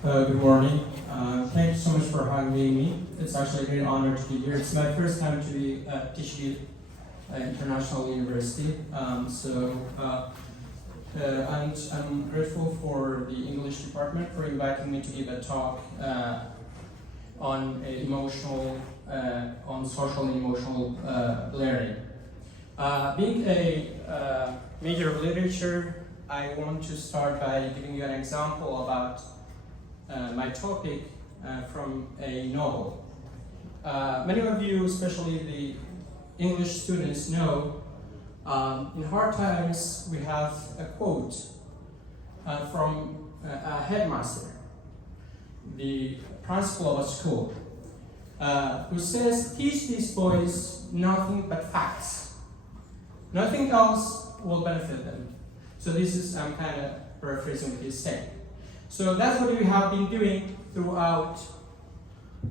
Good morning. Thank you so much for having me. It's actually a great honor to be here. It's my first time to be at Tishkil International University. I'm grateful for the English department for inviting me to give a talk on social and emotional learning. Being a major of literature, I want to start by giving you an example about my topic from a novel. Many of you, especially the English students, know in hard times we have a quote from a headmaster, the principal of a school, who says, "Teach these boys nothing but facts. Nothing else will benefit them." So this is, I'm kind of paraphrasing what he's saying. So that's what we have been doing throughout,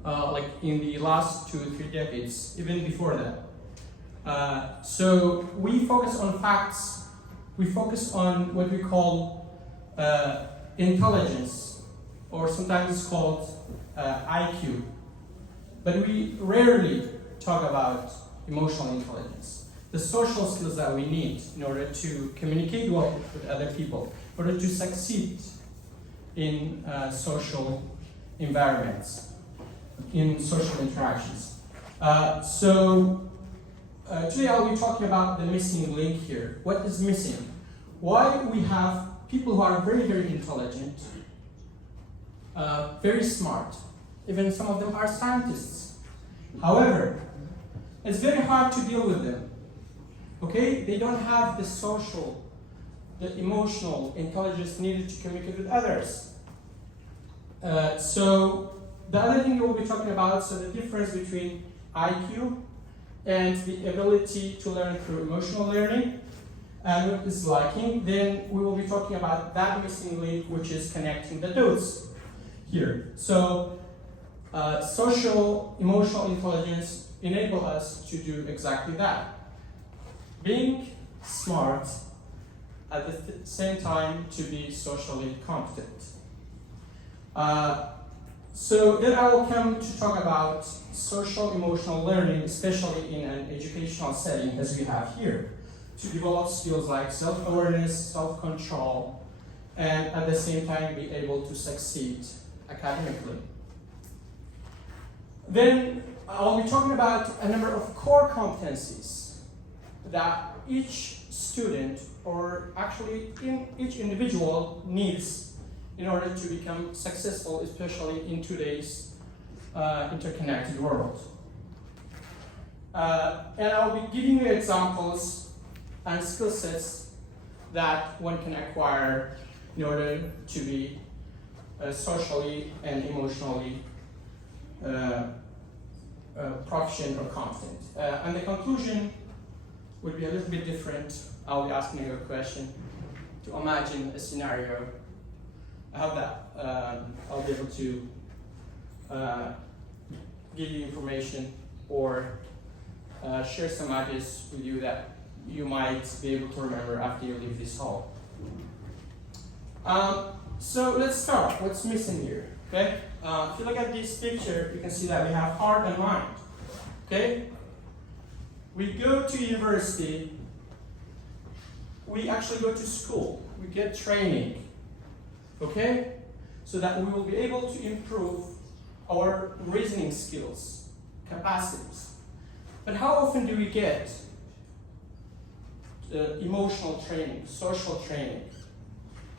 like in the last 2-3 decades, even before that. So we focus on facts. We focus on what we call intelligence, or sometimes it's called IQ. But we rarely talk about emotional intelligence, the social skills that we need in order to communicate well with other people, in order to succeed in social environments, in social interactions. Today I'll be talking about the missing link here. What is missing? Why we have people who are very, very intelligent, very smart, even some of them are scientists. However, it's very hard to deal with them. Okay? They don't have the social, the emotional intelligence needed to communicate with others. So the other thing we'll be talking about, so the difference between IQ and the ability to learn through emotional learning and what is lacking. Then we will be talking about that missing link, which is connecting the dots here. So social emotional intelligence enable us to do exactly that. Being smart at the same time to be socially competent. So then I will come to talk about social emotional learning, especially in an educational setting as we have here, to develop skills like self-awareness, self-control, and at the same time be able to succeed academically. Then I'll be talking about a number of core competencies that each student, or actually each individual, needs in order to become successful, especially in today's interconnected world. And I'll be giving you examples and skill sets that one can acquire in order to be socially and emotionally proficient or competent. And the conclusion would be a little bit different. I'll be asking you a question to imagine a scenario. I hope that I'll be able to give you information or share some ideas with you that you might be able to remember after you leave this hall. So let's start. What's missing here? Okay. If you look at this picture, you can see that we have heart and mind. Okay. We go to university. We actually go to school. We get training. Okay? So that we will be able to improve our reasoning skills, capacities. But how often do we get emotional training, social training?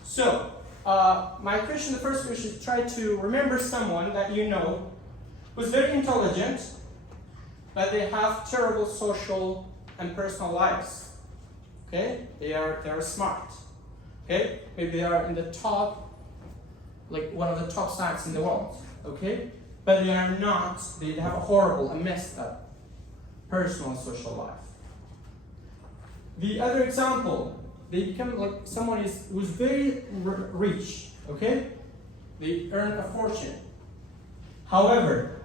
So, my question, the first question is try to remember someone that you know who's very intelligent, but they have terrible social and personal lives. Okay? They are smart. Okay? Maybe they are in the top, like one of the top scientists in the world, okay? But they are not, they have a horrible, a messed up personal and social life. The other example, they become like someone who's very rich, okay? They earn a fortune. However,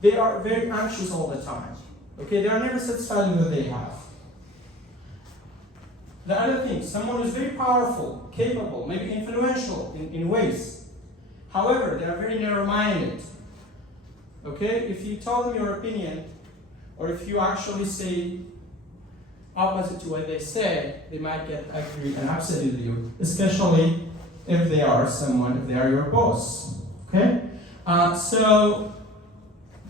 they are very anxious all the time, okay? They are never satisfied with what they have. The other thing, someone who's very powerful, capable, maybe influential in ways, However, they are very narrow-minded. Okay, if you tell them your opinion, or if you actually say opposite to what they say, they might get angry and upset with you, especially if they are your boss. Okay, so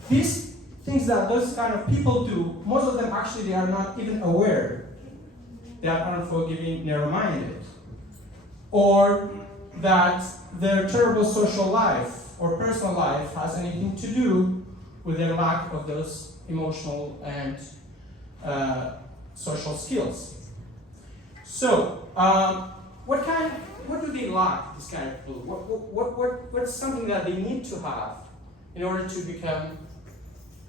these things that those kind of people do, most of them actually they are not even aware. They are unforgiving, narrow-minded, or that their terrible social life or personal life has anything to do with their lack of those emotional and social skills. So, what do they lack? This kind of people. What's something that they need to have in order to become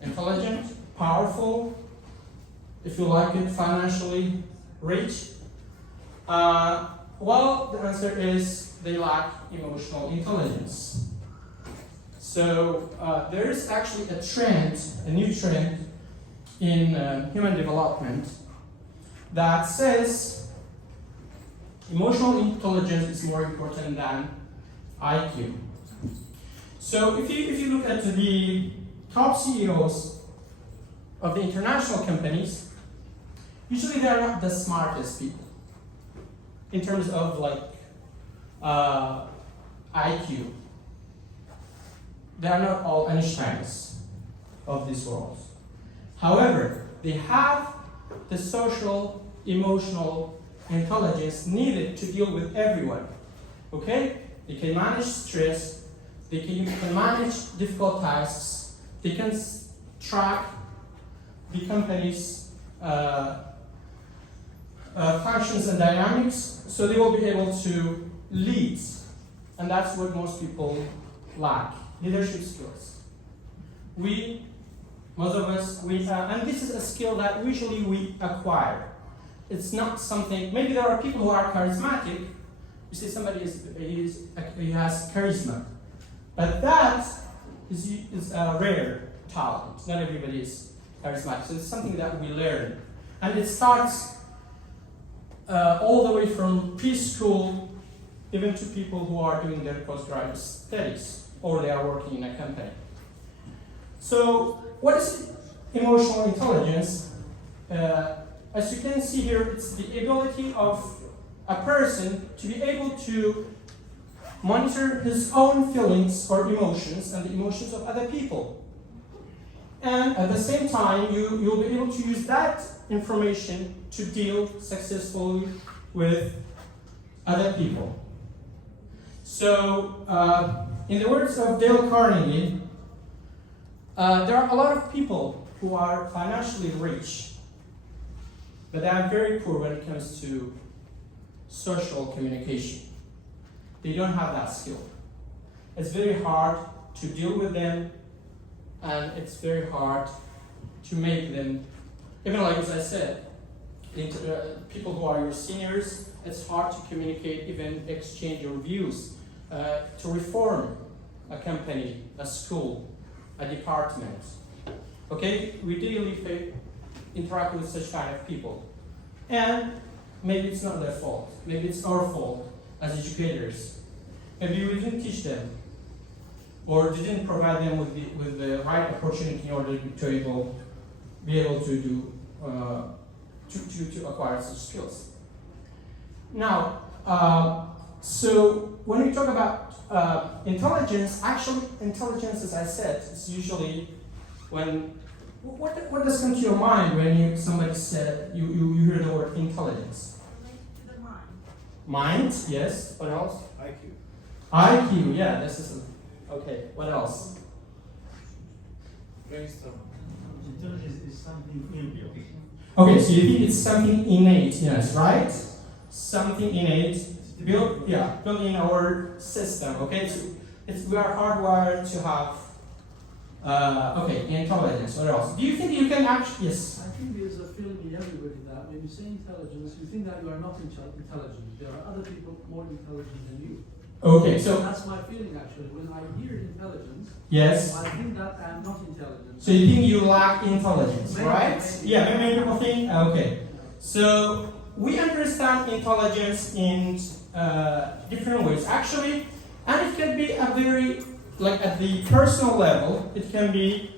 intelligent, powerful, if you like it, financially rich? Well, the answer is they lack emotional intelligence. So there is actually a new trend in human development that says emotional intelligence is more important than IQ. So if you look at the top CEOs of the international companies, usually they are not the smartest people in terms of IQ. They are not all Einsteins of this world. However, they have the social, emotional intelligence needed to deal with everyone. Okay? They can manage stress, they can manage difficult tasks, they can track the company's functions and dynamics, so they will be able to lead. And that's what most people lack, leadership skills. Most of us, and this is a skill that usually we acquire. It's not something, maybe there are people who are charismatic. You see somebody he has charisma. But that is a rare talent. Not everybody is charismatic. So it's something that we learn. And it starts all the way from preschool, even to people who are doing their postgraduate studies, or they are working in a company. So, what is emotional intelligence? As you can see here, it's the ability of a person to be able to monitor his own feelings or emotions and the emotions of other people. And at the same time, you'll be able to use that information to deal successfully with other people. So, in the words of Dale Carnegie, there are a lot of people who are financially rich, but they are very poor when it comes to social communication. They don't have that skill. It's very hard to deal with them, and it's very hard to make them, even like as I said, people who are your seniors, it's hard to communicate, even exchange your views, to reform a company, a school, a department. Okay, we daily interact with such kind of people. And maybe it's not their fault. Maybe it's our fault as educators. Maybe we didn't teach them, or didn't provide them with the right opportunity in order to be able to do to acquire such skills. Now, so when we talk about intelligence, actually intelligence, as I said, is usually when what does come to your mind when somebody said you hear the word intelligence? Related to the mind. Mind, yes. What else? IQ. IQ, yeah. This is okay. What else? Brainstorm. Intelligence is something inbuilt. Okay, so you think it's something innate, yes, right? Something innate, built in our system. Okay, so we are hardwired to have. Intelligence. What else? Do you think you can actually? Yes. I think there's a feeling in everybody that when you say intelligence, you think that you are not intelligent. There are other people more intelligent than you. Okay, so that's my feeling actually. When I hear intelligence, yes. I think that I am not intelligent. So you think you lack intelligence, Maybe, right? maybe. Yeah, many people think. Okay, so we understand intelligence in different ways. Actually, And it can be a very, like at the personal level, it can be,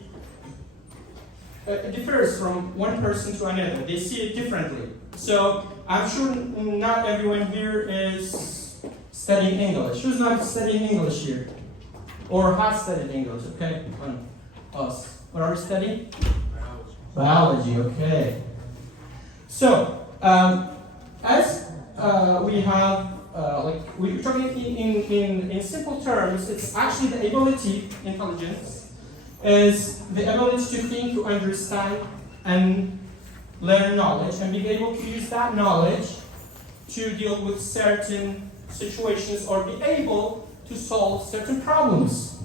it differs from one person to another. They see it differently. So I'm sure not everyone here is studying English. Who's not studying English here? Or has studied English, okay? On us. What are we studying? Biology, okay. So, as we have, like we're talking in simple terms, it's actually the ability, intelligence, is the ability to think, to understand, and learn knowledge, and being able to use that knowledge to deal with certain situations or be able to solve certain problems.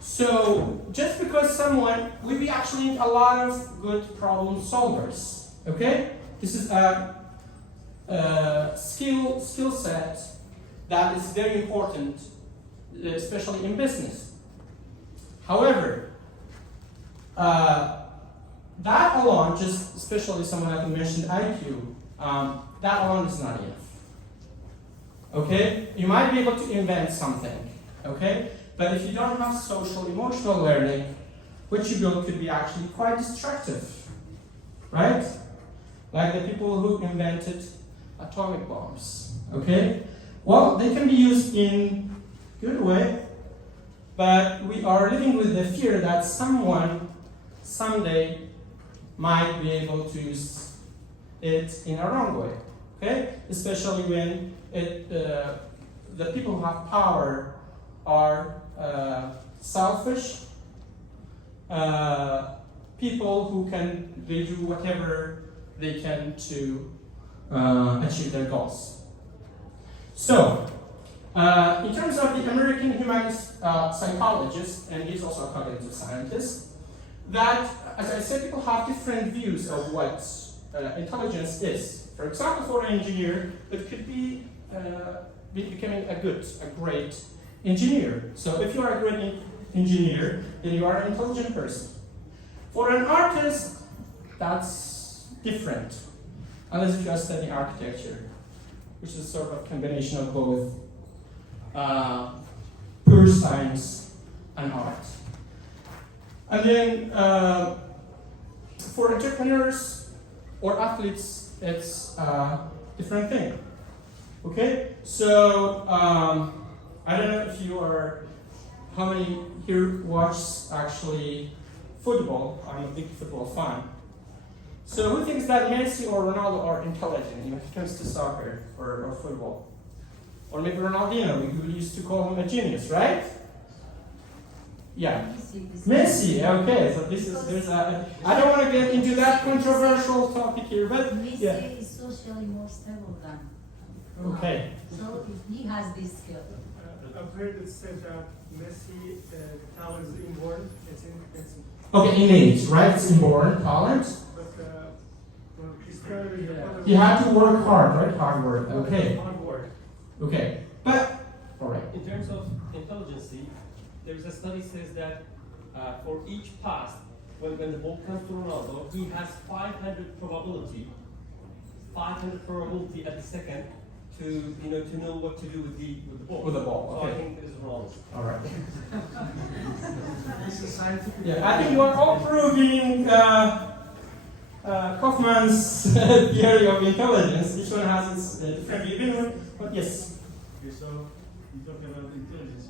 So, just because we actually need a lot of good problem solvers, okay? This is a skill set that is very important, especially in business. However, that alone, just especially someone like mentioned IQ, that alone is not enough. Okay? You might be able to invent something, okay? But if you don't have social emotional learning, what you build could be actually quite destructive, right? Like the people who invented atomic bombs, okay? Well, they can be used in good way, but we are living with the fear that someone someday might be able to use it in a wrong way, okay? Especially when the people who have power are selfish people who they do whatever they can to achieve their goals. So, in terms of the American humanist psychologist, and he's also a cognitive scientist, that, as I said, people have different views of what intelligence is. For example, for an engineer, it could be becoming a great engineer. So if you are a great engineer, then you are an intelligent person. For an artist, that's different, unless if you are studying architecture, which is sort of a combination of both pure science and art. And then for entrepreneurs or athletes, it's a different thing. Okay, so I don't know if how many here watch actually football. I'm a big football fan. So who thinks that Messi or Ronaldo are intelligent when it comes to soccer or football? Or maybe Ronaldinho, we used to call him a genius, right? Yeah. Messi, okay, so I don't want to get into that controversial topic here, but yeah. Messi is socially more stable than Ronaldo. Okay. So he has this skill. I've heard it said that Messi talent is inborn. It's Okay, innate, right? It's inborn talent. But for Cristiano, You have to work hard, right? Hard work. Okay. Hard work. Okay. But all right. In terms of intelligence, there is a study says that for each pass, when the ball comes to Ronaldo, he has 500 probability at the second to know what to do with the ball. With the ball, So I okay. think this is Ronaldo. All right. This is scientific. Yeah, I think we're all proving Kaufman's theory of intelligence. Each one has its different view. But yes. Okay, so you talk about intelligence.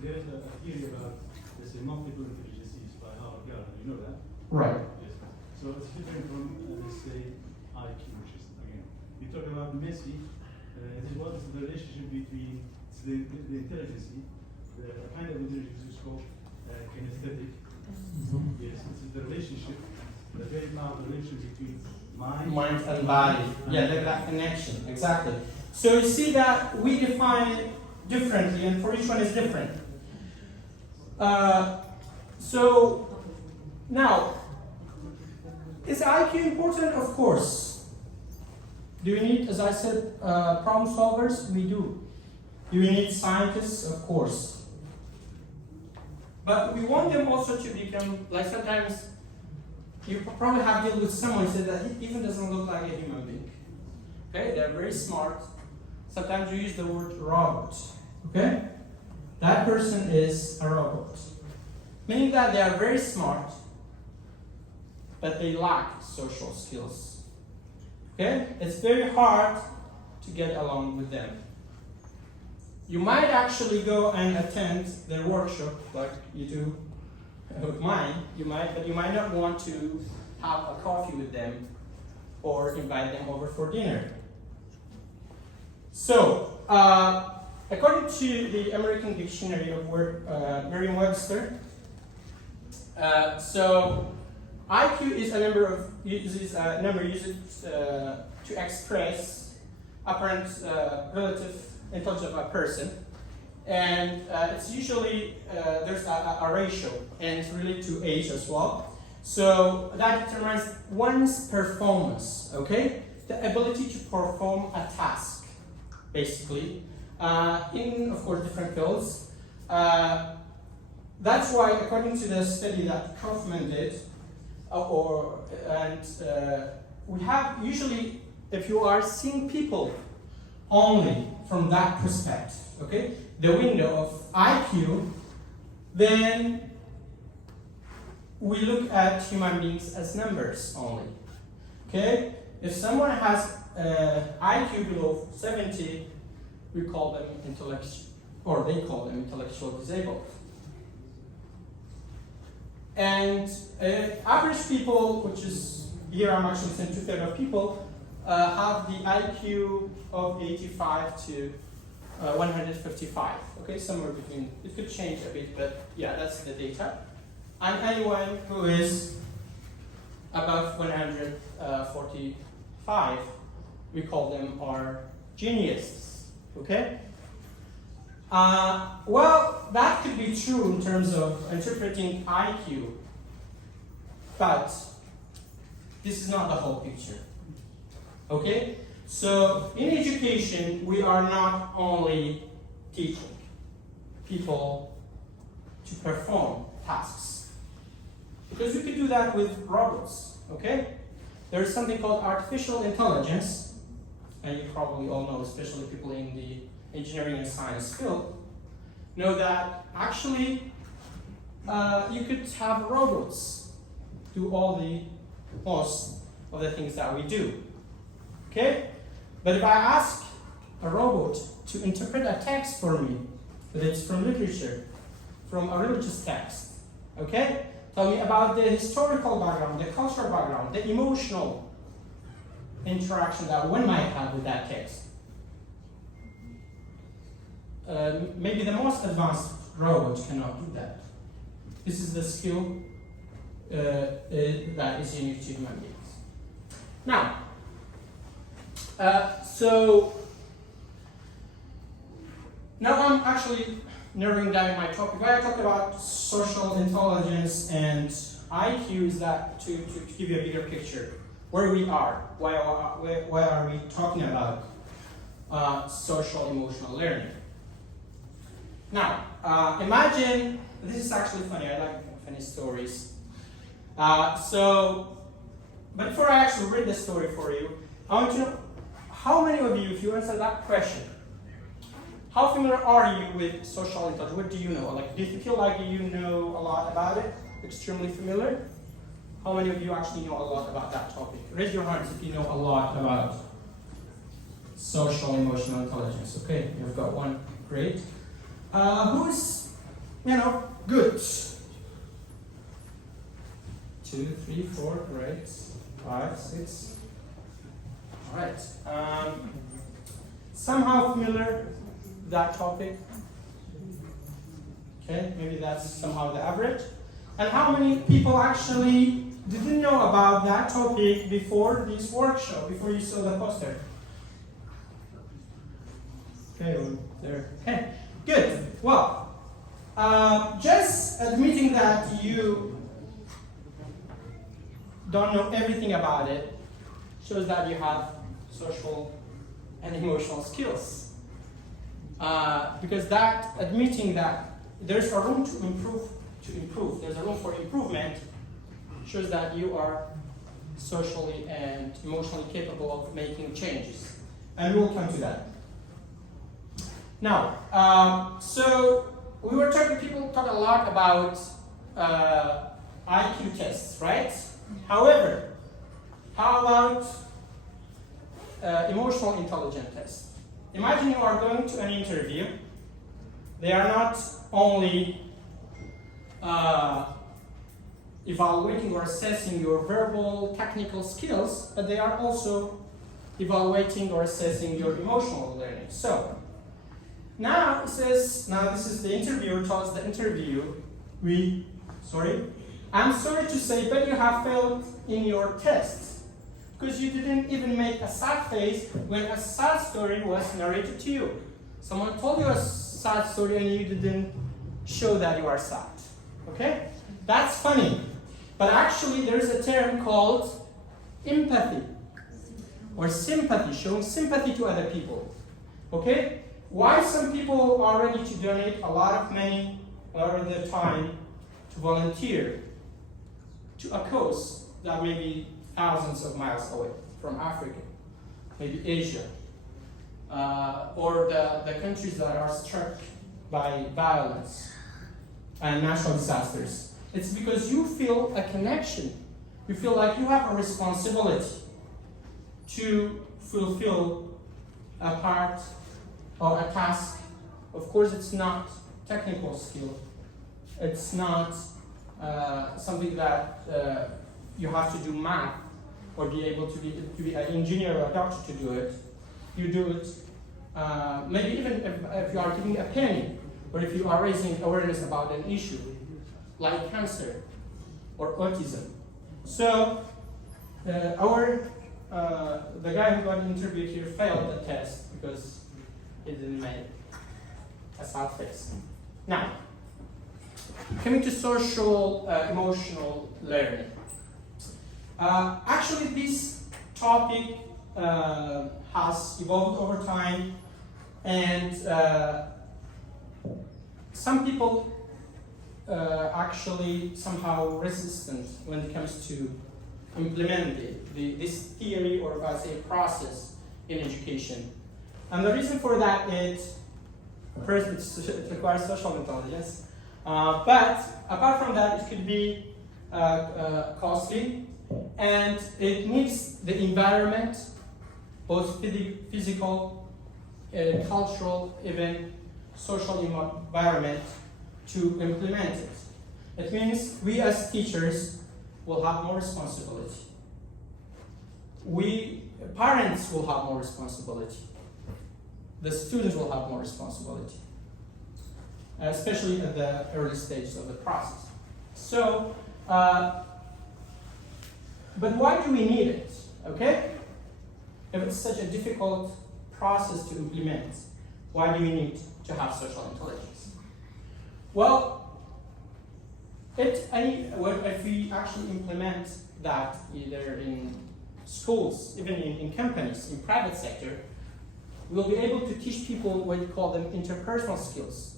There's a theory about, let's say, multiple intelligences by Howard Gardner. You know that? Right. Yes. So it's different from, let's say, IQ, which is, again, we talk about Messi. What is the relationship between the intelligence, the kind of intelligence is called kinesthetic. Yes, it's the relationship, the very powerful relationship between mind And body. Yeah, that connection. Exactly. So you see that we define it differently, and for each one is different. So now, is IQ important? Of course. Do we need, as I said, problem solvers? We do. Do we need scientists? Of course. But we want them also to become, like sometimes, you probably have dealt with someone who said that he even doesn't look like a human being. Okay, they're very smart. Sometimes you use the word robot. Okay? That person is a robot. Meaning that they are very smart, but they lack social skills. Okay? It's very hard to get along with them. You might actually go and attend their workshop like you do with mine. But you might not want to have a coffee with them or invite them over for dinner. So, according to the American Dictionary of Merriam-Webster, so IQ is a number used to express apparent relative intelligence of a person, and it's usually there's a ratio, and it's related to age as well. So that determines one's performance. Okay, the ability to perform a task, basically, in of course different fields. That's why, according to the study that Kaufman did, we have usually, if you are seeing people only from that perspective, okay, the window of IQ, then we look at human beings as numbers only. Okay, if someone has IQ below 70, we call them intellectual, or they call them intellectual disabled. And average people, which is, here I'm actually saying 2/3 of people, have the IQ of 85 to 155. Okay, somewhere between, it could change a bit, but yeah, that's the data. And anyone who is above 145, we call them our geniuses. Okay? Well, that could be true in terms of interpreting IQ, but this is not the whole picture. Okay? So, in education, we are not only teaching people to perform tasks, because we could do that with robots. Okay? There's something called artificial intelligence, and you probably all know, especially people in the engineering and science field, know that actually you could have robots do most of the things that we do. Okay? But if I ask a robot to interpret a text for me, whether it's from literature, from a religious text, okay? Tell me about the historical background, the cultural background, the emotional interaction that one might have with that text. Maybe the most advanced robot cannot do that. This is the skill that is unique to human beings. Now, now I'm actually narrowing down my topic. When I talk about social intelligence and IQ, is that to give you a bigger picture, where we are, why are we talking about social emotional learning? Now, imagine, this is actually funny, I like funny stories. But before I actually read the story for you, I want to know, how many of you, if you answer that question, how familiar are you with social intelligence? What do you know? Like, do you feel like you know a lot about it? Extremely familiar? How many of you actually know a lot about that topic? Raise your hands if you know a lot about social emotional intelligence. Okay, you've got one. Great. Who's, good? 2, 3, 4, great. 5, 6. All right. Somehow familiar with that topic? Okay, maybe that's somehow the average. And how many people actually didn't know about that topic before this workshop, before you saw the poster? Okay, well, there. Okay, good. Well, just admitting that you don't know everything about it shows that you have social and emotional skills. Because that admitting that there's a room to improve, there's a room for improvement, shows that you are socially and emotionally capable of making changes. And we'll come to that. Now, so we were talking, people talk a lot about IQ tests, right? However, how about emotional intelligence tests? Imagine you are going to an interview. They are not only evaluating or assessing your verbal, technical skills, but they are also evaluating or assessing your emotional learning. So, now it says, now this is the interviewer tells the interview, I'm sorry to say, but you have failed in your tests because you didn't even make a sad face when a sad story was narrated to you. Someone told you a sad story and you didn't show that you are sad. Okay? That's funny. But actually there is a term called empathy or sympathy, showing sympathy to other people. Okay? Why some people are ready to donate a lot of money or their time to volunteer to a cause that may be thousands of miles away from Africa, maybe Asia, or the countries that are struck by violence and natural disasters. It's because you feel a connection. You feel like you have a responsibility to fulfill a part or a task. Of course, it's not technical skill. It's not something that you have to do math or be able to be an engineer or a doctor to do it. You do it maybe even if you are giving a penny or if you are raising awareness about an issue like cancer or autism. So the guy who got interviewed here failed the test because he didn't make a sad face. Now, coming to social emotional learning. Actually, this topic has evolved over time, and some people actually somehow resistant when it comes to implement this theory or if I say process in education. And the reason for that is, first, it requires social intelligence, but apart from that, it could be costly, and it needs the environment, both physical, cultural, even social environment to implement it. It means we as teachers will have more responsibility. Parents will have more responsibility. The students will have more responsibility, especially at the early stages of the process. So, but why do we need it? Okay? If it's such a difficult process to implement, why do we need to have social intelligence? Well, if we actually implement that either in schools, even in companies, in private sector, we'll be able to teach people what we call them interpersonal skills.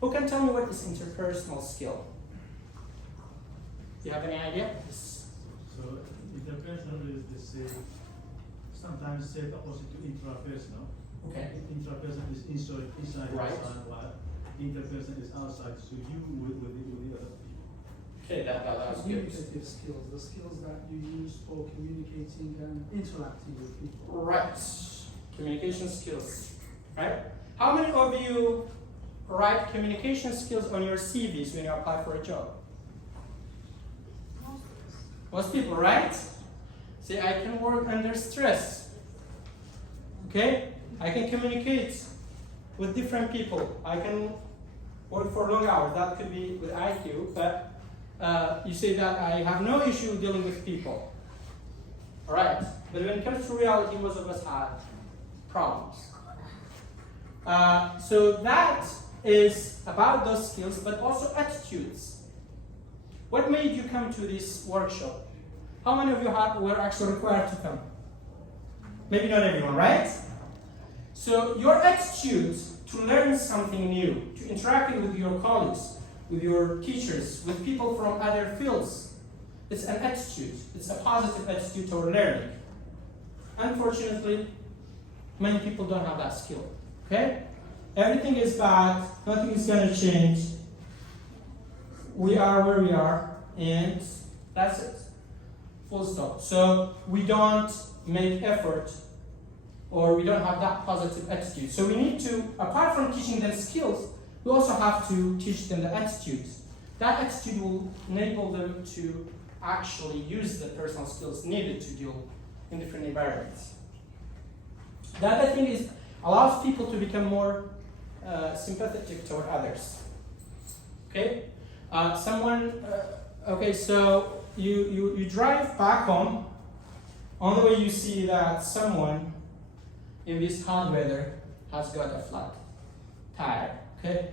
Who can tell me what is interpersonal skill? Do you have any idea? So interpersonal is this sometimes said opposite to intrapersonal. Okay. Intrapersonal is inside Right. outside, while interpersonal is outside, so you with the other people. Okay, that's good. Communicative skills, the skills that you use for communicating and interacting with people. Right. Communication skills. Right? How many of you write communication skills on your CVs when you apply for a job? Most people, right? Say, I can work under stress. Okay? I can communicate with different people. I can work for long hours. That could be with IQ, but you say that I have no issue dealing with people. Alright? But when it comes to reality, most of us have problems. So that is about those skills, but also attitudes. What made you come to this workshop? How many of you were actually required to come? Maybe not everyone, right? So your attitude to learn something new, to interact with your colleagues, with your teachers, with people from other fields, it's an attitude. It's a positive attitude toward learning. Unfortunately, many people don't have that skill. Okay? everything is bad, nothing is gonna change, we are where we are, and that's it. Full stop. So we don't make effort, or we don't have that positive attitude. So we need to, apart from teaching them skills, we also have to teach them the attitude. That attitude will enable them to actually use the personal skills needed to deal in different environments. The other thing is allows people to become more sympathetic toward others. Okay, okay, so you drive back home. On the way, you see that someone in this hot weather has got a flat tire. Okay,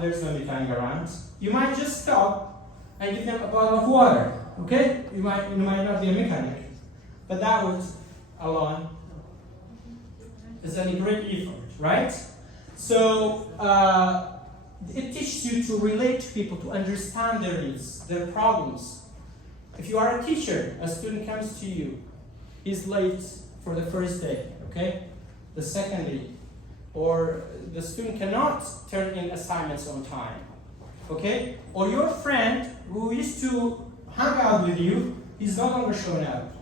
there's no mechanic around. You might just stop and give them a bottle of water. Okay, you might not be a mechanic, but that would alone is a great effort, right? So it teaches you to relate to people, to understand their needs, their problems. If you are a teacher, a student comes to you, he's late for the first day, okay? The second day, or the student cannot turn in assignments on time, okay? Or your friend who used to hang out with you, he's no longer showing up.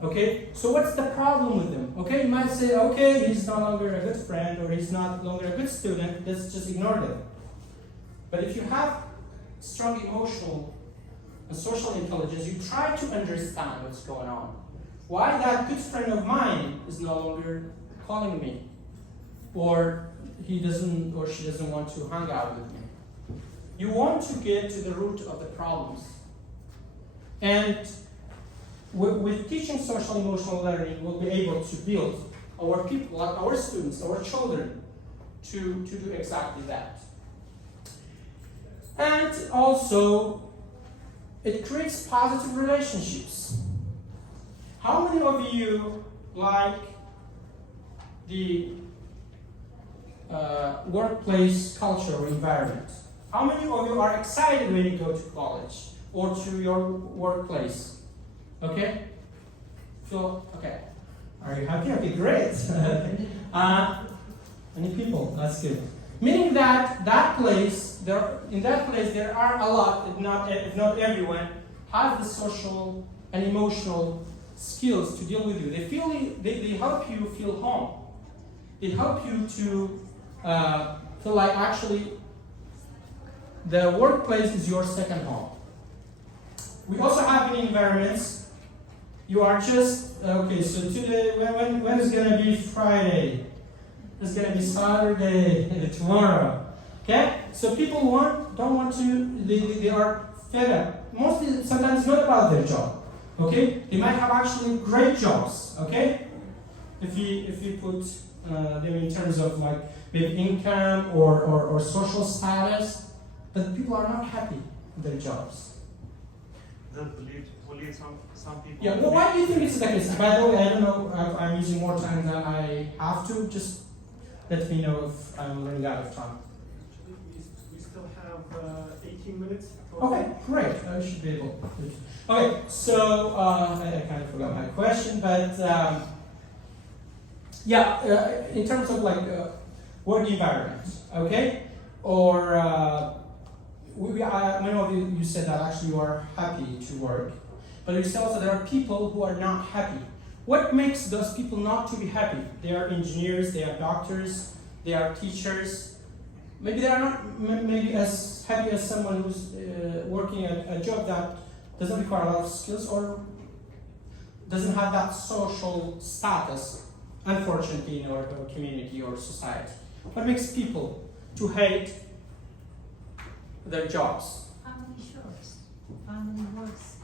Okay, so what's the problem with them? Okay, you might say, okay, he's no longer a good friend or he's not longer a good student, let's just ignore them. But if you have strong emotional and social intelligence, you try to understand what's going on. Why that good friend of mine is no longer calling me, or he doesn't or she doesn't want to hang out with me. You want to get to the root of the problems. And with teaching social emotional learning, we'll be able to build our people, like our students, our children, to do exactly that. And also, it creates positive relationships. How many of you like the workplace culture or environment? How many of you are excited when you go to college or to your workplace? Okay? Okay. Are you happy? Okay, great. Many people, that's good. Meaning that in that place there are a lot, if not everyone, has the social and emotional skills to deal with you. They help you feel home. They help you to feel like actually the workplace is your second home. We also have in environments. You are just, okay, so today, when is going to be Friday? It's going to be Saturday, tomorrow. Okay? So people don't want to, they are fed up. Mostly, sometimes not about their job. Okay? They might have actually great jobs. Okay? If you put them in terms of like maybe income or social status, but people are not happy with their jobs. Some people. Yeah, well, why do you think it's the case? By the way, I don't know if I'm using more time than I have to. Just let me know if I'm running out of time. We still have 18 minutes. Okay, great. I should be able. Okay, so I kind of forgot my question, but in terms of like work environment, okay, or many of you said that actually you are happy to work. But you say also there are people who are not happy. What makes those people not to be happy? They are engineers, they are doctors, they are teachers. Maybe they are not maybe as happy as someone who's working a job that doesn't require a lot of skills or doesn't have that social status, unfortunately, in our community or society. What makes people to hate their jobs? Family issues, family works,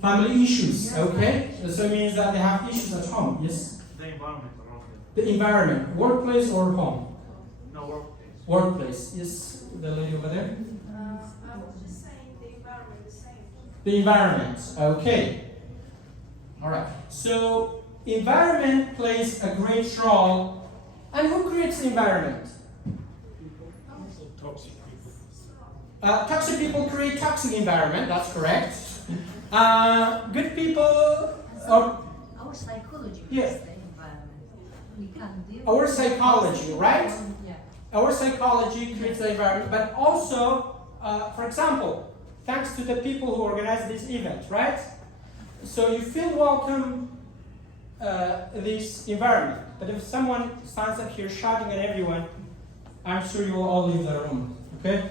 Family issues, okay? So it means that they have issues at home, yes? The environment around them. The environment, workplace or home? No, workplace. Workplace, yes, the lady over there? I was just saying the environment, the same. The environment, okay. All right, so environment plays a great role. And who creates the environment? Toxic people. Toxic people create toxic environment, that's correct. Good people, our psychology Yeah. is the environment. we can't deal Our with it. psychology, right? Yeah. Our psychology creates the environment, but also, for example, thanks to the people who organize this event, right? So you feel welcome this environment. But if someone stands up here shouting at everyone, I'm sure you will all leave the room, okay?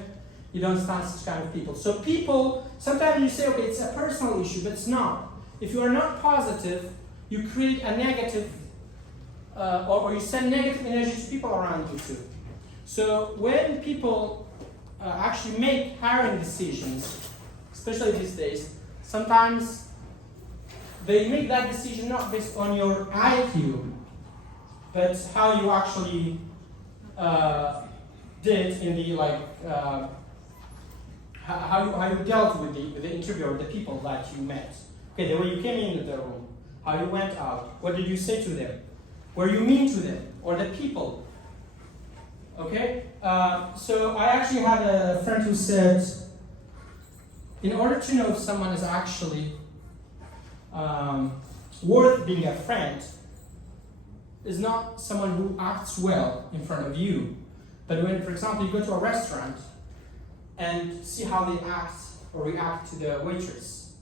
You don't stand such kind of people. So people, sometimes you say, okay, it's a personal issue, but it's not. If you are not positive, you create a negative, or you send negative energy to people around you too. So when people actually make hiring decisions, especially these days, sometimes they make that decision not based on your IQ, but how you actually did in the how you dealt with the interviewer, the people that you met. Okay, the way you came into the room, how you went out, what did you say to them, were you mean to them or the people? Okay, so I actually had a friend who said, in order to know if someone is actually worth being a friend, is not someone who acts well in front of you, but when, for example, you go to a restaurant and see how they act or react to the waitress.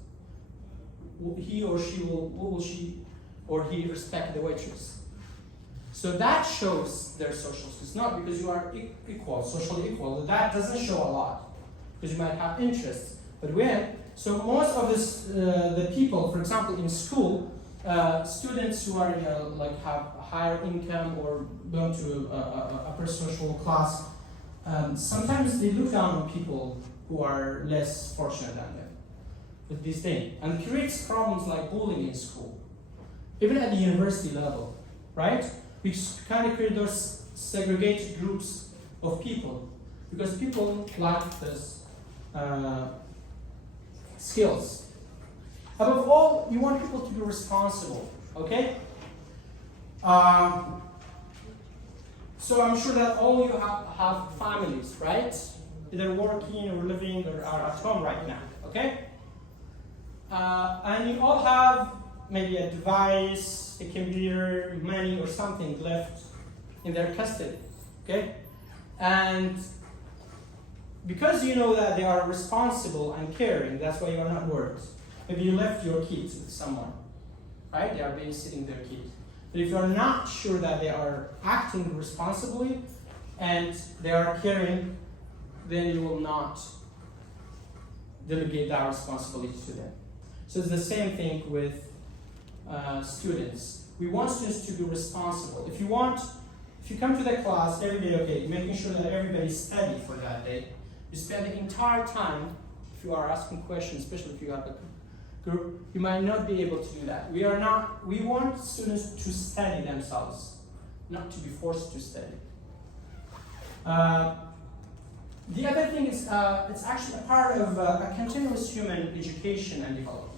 He or she will she or he respect the waitress? So that shows their social skills, not because you are equal, socially equal. That doesn't show a lot, because you might have interests. But so most of this, the people, for example, in school, students who are have a higher income or belong to a upper social class, sometimes they look down on people who are less fortunate than them with this thing, and creates problems like bullying in school, even at the university level, right? We kind of create those segregated groups of people because people lack this skills. Above all, you want people to be responsible, okay? So I'm sure that all of you have families, right? Either working or living or are at home right now, okay? And you all have maybe a device, a computer, money, or something left in their custody, okay? And because you know that they are responsible and caring, that's why you are not worried. Maybe you left your kids with someone, right? They are babysitting their kids. But if you are not sure that they are acting responsibly and they are caring, then you will not delegate that responsibility to them. So it's the same thing with students. We want students to be responsible. If you come to the class every day, okay, making sure that everybody studies for that day, you spend the entire time, if you are asking questions, especially if you have a group, you might not be able to do that. We want students to study themselves, not to be forced to study. The other thing is, it's actually a part of a continuous human education and development.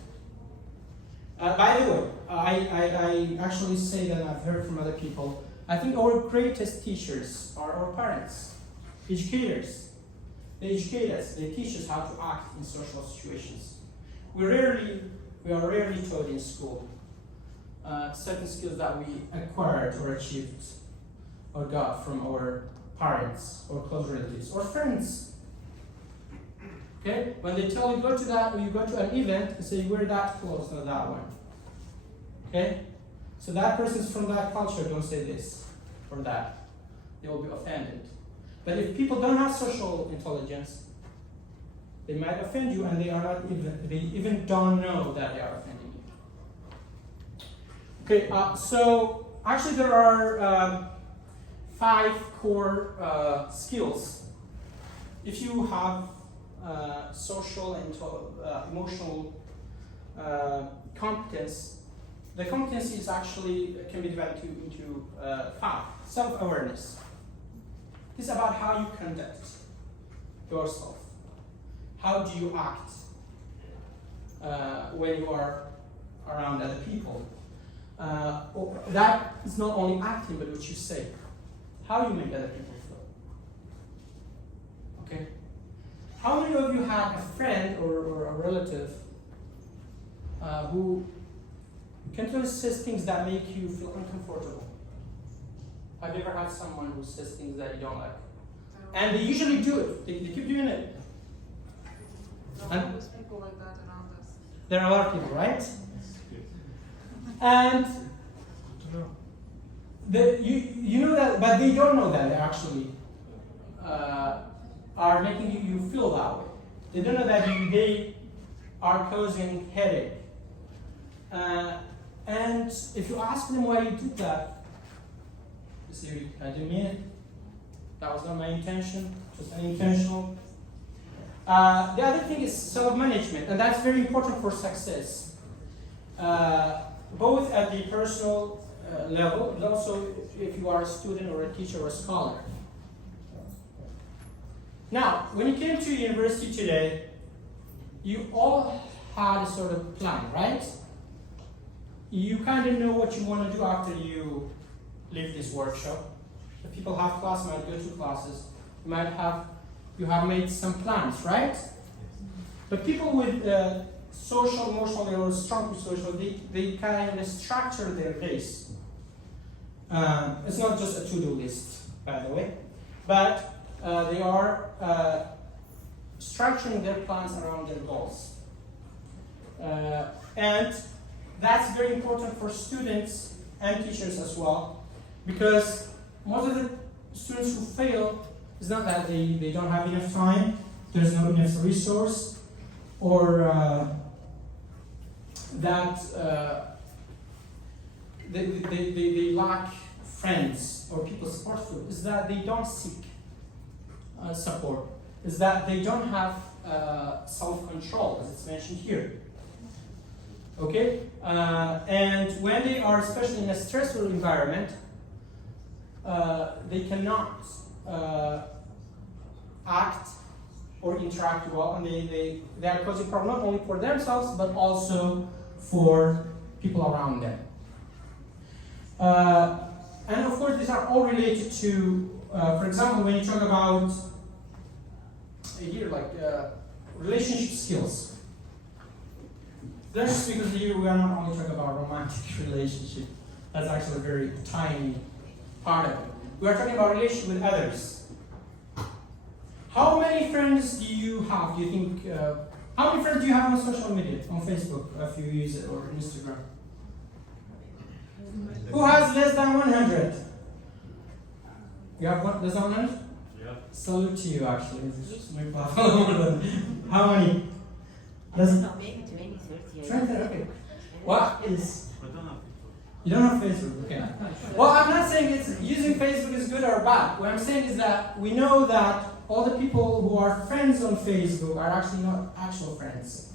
By the way, I actually say that I've heard from other people, I think our greatest teachers are our parents, educators. They educate us, they teach us how to act in social situations. We are rarely taught in school certain skills that we acquired or achieved or got from our parents or close relatives or friends. Okay? When they tell you go to that, or you go to an event and say you wear that clothes, not that one. Okay? So that person's from that culture, don't say this or that. They will be offended. But if people don't have social intelligence, they might offend you, and they even don't know that they are offending you. Okay, so actually there are 5 core skills. If you have social and emotional competence, the competencies actually can be divided into 5. Self-awareness. This is about how you conduct yourself. How do you act when you are around other people? That is not only acting, but what you say. How you make other people feel. Okay? How many of you had a friend or a relative who continuously says things that make you feel uncomfortable? Have you ever had someone who says things that you don't like? And they usually do it. They keep doing it. And There's people like that around us. there are a lot of people, right? And you know that, but they don't know that they actually are making you feel that way. They don't know that they are causing headache. And if you ask them why you did that, they say, I didn't mean it. That was not my intention. It was unintentional. The other thing is self-management, and that's very important for success, both at the personal level, but also if you are a student or a teacher or a scholar. Now, when you came to university today, you all had a sort of plan, right? You kind of know what you want to do after you leave this workshop. If people have class, might go to classes. You have made some plans, right? But people with social, emotional, or strongly social, they kind of structure their days. It's not just a to-do list, by the way, but they are structuring their plans around their goals. And that's very important for students and teachers as well, because most of the students who fail is not that they don't have enough time, there's not enough resource, or that they lack friends or people support for. Is that they don't seek support. Is that they don't have self-control, as it's mentioned here. Okay, and when they are, especially in a stressful environment, they cannot act or interact well, and they are causing problem not only for themselves but also for people around them. And of course, these are all related to, for example, when you talk about here, like relationship skills. That's just because here we are not only talking about romantic relationship. That's actually a very tiny part of it. We are talking about relationship with others. How many friends do you have? Do you think? How many friends do you have on social media, on Facebook, if you use it, or Instagram? Who has less than 100? You have less than 100? Yeah. Salute to you, actually. It's my platform. How many? Less than 20, okay. What is? I don't know. You don't have Facebook, okay. Well, I'm not saying using Facebook is good or bad. What I'm saying is that we know that all the people who are friends on Facebook are actually not actual friends.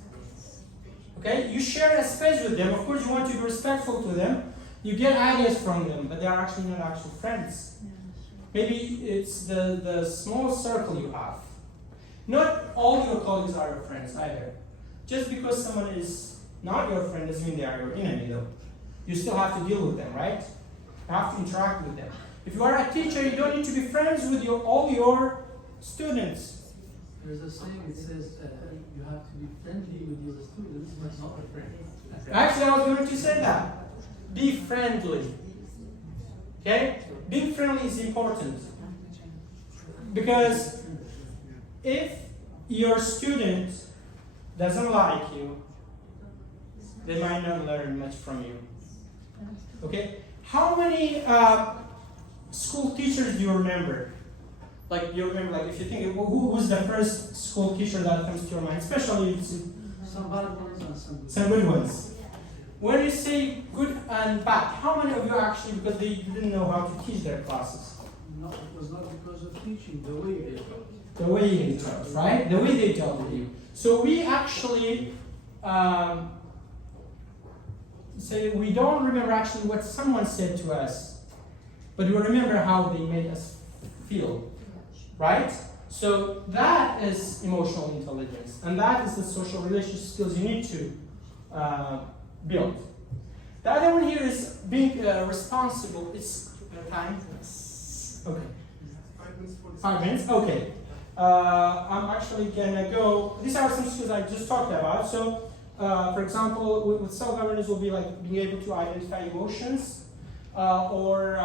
Okay? You share a space with them. Of course, you want to be respectful to them. You get ideas from them, but they are actually not actual friends. Maybe it's the small circle you have. Not all your colleagues are your friends either. Just because someone is not your friend doesn't mean they are your enemy, though. You still have to deal with them, right? You have to interact with them. If you are a teacher, you don't need to be friends with all your students. There's a saying that says you have to be friendly with your students, but not a friend. Actually, I was going to say that. Be friendly. Okay? Being friendly is important. Because if your student doesn't like you, they might not learn much from you. Okay? How many school teachers do you remember? Like, you remember, like, if you think, who was the first school teacher that comes to your mind? Especially Some bad ones and some some good ones. When you say good and bad, how many of you actually, because they didn't know how to teach their classes? No, it was not because of teaching, the way they taught. The way they taught, right? The way they taught with you. So we actually say we don't remember actually what someone said to us, but we remember how they made us feel, right? So that is emotional intelligence, and that is the social relationship skills you need to build. The other one here is being responsible. It's time. Okay. 5 minutes for 5 minutes? Okay. I'm actually gonna go. These are some skills I just talked about. So, for example, with self-awareness, will be like being able to identify emotions, or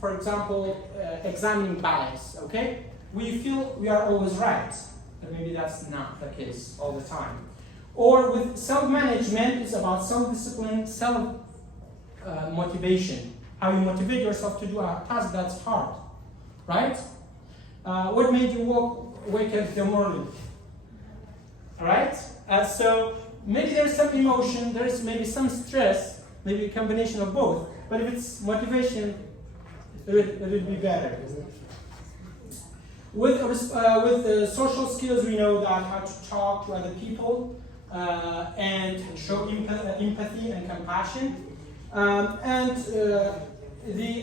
for example, examining balance, okay? We feel we are always right, and maybe that's not the case all the time. Or with self-management, it's about self-discipline, self-motivation. How you motivate yourself to do a task that's hard, right? What made you wake up in the morning? All right? So maybe there's some emotion, there's maybe some stress, maybe a combination of both. But if it's motivation, it would be better. With social skills, we know that how to talk to other people and show empathy and compassion. The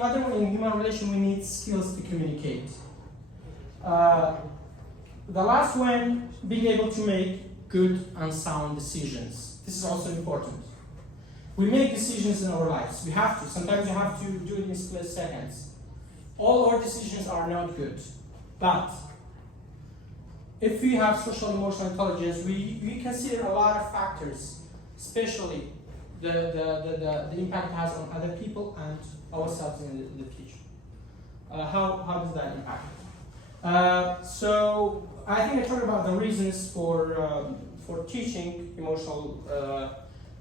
other one, in human relation, we need skills to communicate. The last one, being able to make good and sound decisions. This is also important. We make decisions in our lives. We have to. Sometimes you have to do it in split seconds. All our decisions are not good. But if we have social and emotional intelligence, we consider a lot of factors, especially the impact it has on other people and ourselves in the future. How does that impact? So I think I talked about the reasons for teaching emotional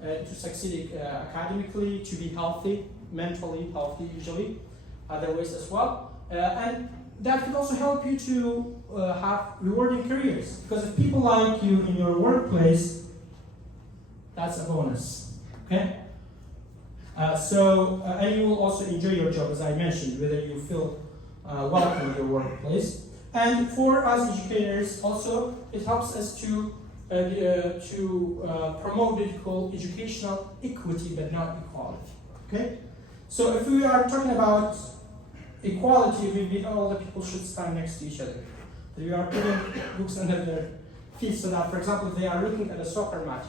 to succeed academically, to be healthy, mentally healthy usually, other ways as well. And that could also help you to have rewarding careers. Because if people like you in your workplace, that's a bonus, okay? And you will also enjoy your job, as I mentioned, whether you feel welcome in your workplace. And for us educators, also, it helps us to promote what we call educational equity, but not equality. Okay. So if we are talking about equality, we mean all the people should stand next to each other. We are putting books under their feet, so that, for example, if they are looking at a soccer match,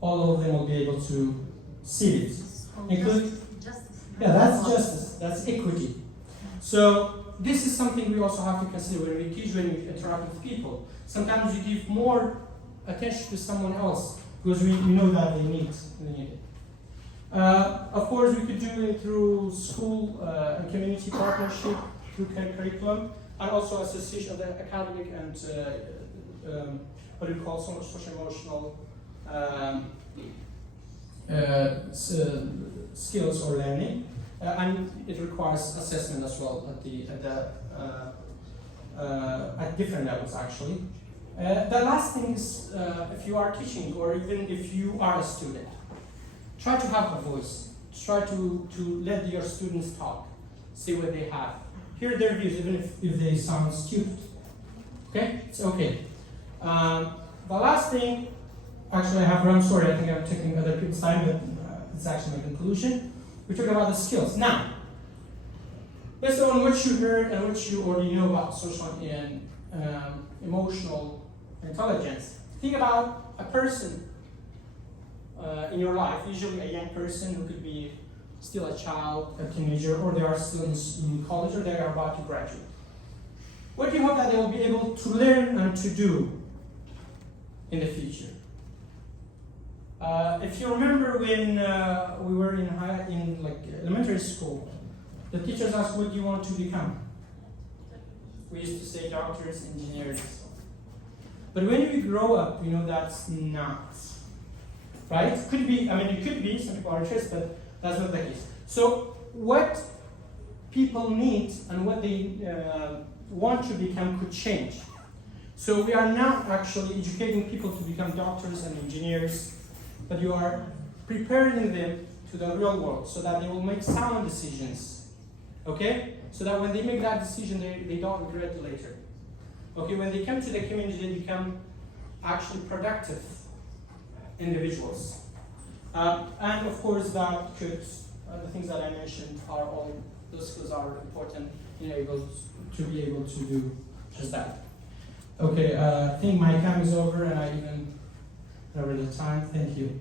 all of them will be able to see it. Justice. Yeah, that's justice. That's equity. So this is something we also have to consider when we teach, when we interact with people. Sometimes we give more attention to someone else because we know that they need it. Of course, we could do it through school and community partnership, through curriculum, and also association of the academic and what we call social emotional skills or learning. And it requires assessment as well at different levels, actually. The last thing is, if you are teaching or even if you are a student, try to have a voice. Try to let your students talk, see what they have, hear their views, even if they sound stupid. Okay, it's okay. The last thing, actually, I'm sorry, I think I'm taking other people's time, but it's actually my conclusion. We talk about the skills. Now, based on what you heard and what you already know about social and emotional intelligence, think about a person in your life, usually a young person who could be still a child, a teenager, or they are still in college, or they are about to graduate. What do you hope that they will be able to learn and to do in the future? If you remember when we were in elementary school, the teachers asked, "What do you want to become?" We used to say doctors, engineers. But when we grow up, we know that's not. Right? It could be, it could be, some people are interested, but that's not the case. So what people need and what they want to become could change. So we are not actually educating people to become doctors and engineers, but you are preparing them to the real world so that they will make sound decisions. Okay? So that when they make that decision, they don't regret it later. Okay, when they come to the community, they become actually productive individuals. And of course, that could, the things that I mentioned are all, those skills are important in able to be able to do just that. Okay, I think my time is over and I even over the time. Thank you.